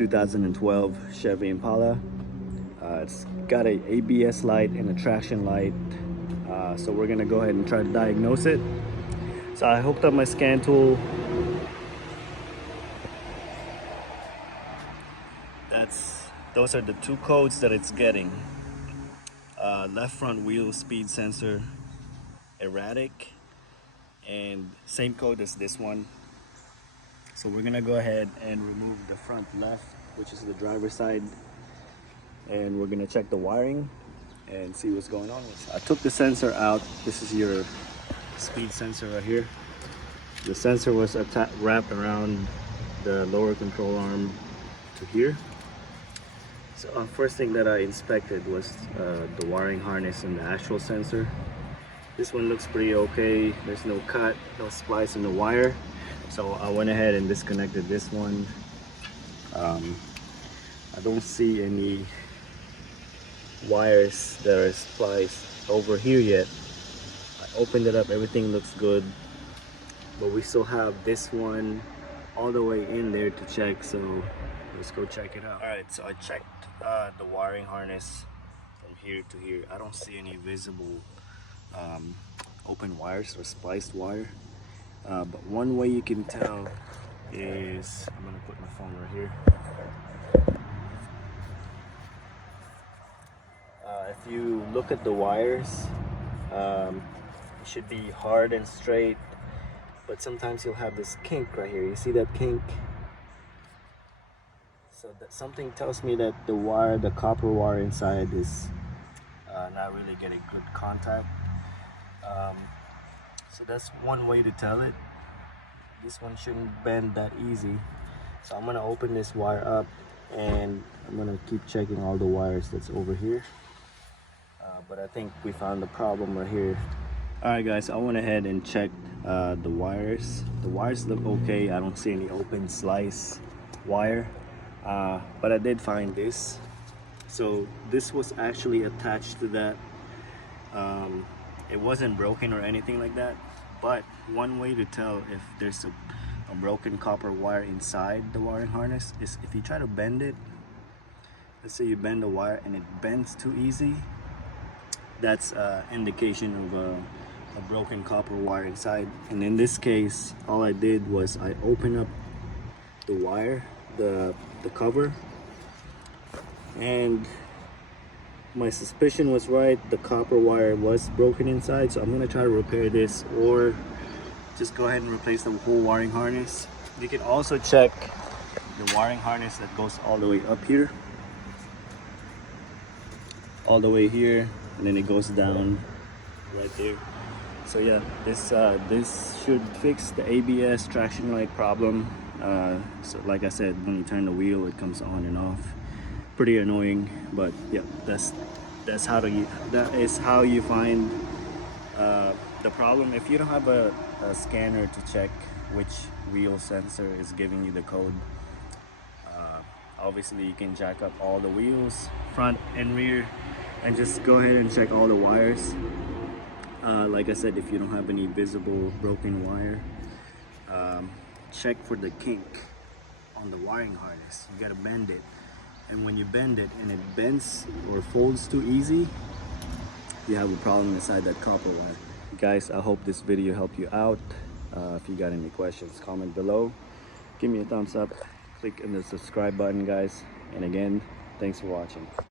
2012 Chevy Impala. It's got a ABS light and a traction light. So we're gonna go ahead and try to diagnose it. So I hooked up my scan tool. Those are the two codes that it's getting. Left front wheel speed sensor erratic, and same code as this one. So we're gonna go ahead and remove the front left, which is the driver's side, and we're gonna check the wiring and see what's going on with it. I took the sensor out. This is your speed sensor right here. The sensor was wrapped around the lower control arm to here. So first thing that I inspected was the wiring harness and the actual sensor. This one looks pretty okay. There's no cut, no splice in the wire. So I went ahead and disconnected this one. I don't see any wires that are spliced over here yet. I opened it up, everything looks good. But we still have this one all the way in there to check, so let's go check it out. All right, so I checked the wiring harness from here to here. I don't see any visible open wires or spliced wire. But one way you can tell is, I'm gonna put my phone right here. If you look at the wires, it should be hard and straight, but sometimes you'll have this kink right here. You see that kink? So that something tells me that the copper wire inside is not really getting good contact. So that's one way to tell it. This one shouldn't bend that easy. So I'm gonna open this wire up and I'm gonna keep checking all the wires that's over here. But I think we found the problem right here. All right guys, I went ahead and checked the wires. The wires look okay. I don't see any open slice wire. But I did find this. So this was actually attached to that. It wasn't broken or anything like that, but one way to tell if there's a broken copper wire inside the wiring harness is if you try to bend it. Let's say you bend the wire and it bends too easy, that's an indication of a broken copper wire inside. And in this case, all I did was I opened up the wire, the cover, and my suspicion was right. The copper wire was broken inside, so I'm gonna try to repair this or just go ahead and replace the whole wiring harness. You can also check the wiring harness that goes all the way up here, all the way here, and then it goes down right there. So yeah, this should fix the ABS traction light problem. So like I said, when you turn the wheel, it comes on and off. Pretty annoying, but yeah, that is how you find the problem. If you don't have a scanner to check which wheel sensor is giving you the code, obviously you can jack up all the wheels, front and rear, and just go ahead and check all the wires. Like I said, if you don't have any visible broken wire, check for the kink on the wiring harness. You gotta bend it, and when you bend it and it bends or folds too easy, you have a problem inside that copper wire. Guys, I hope this video helped you out. If you got any questions, comment below, give me a thumbs up, click on the subscribe button guys, and again, thanks for watching.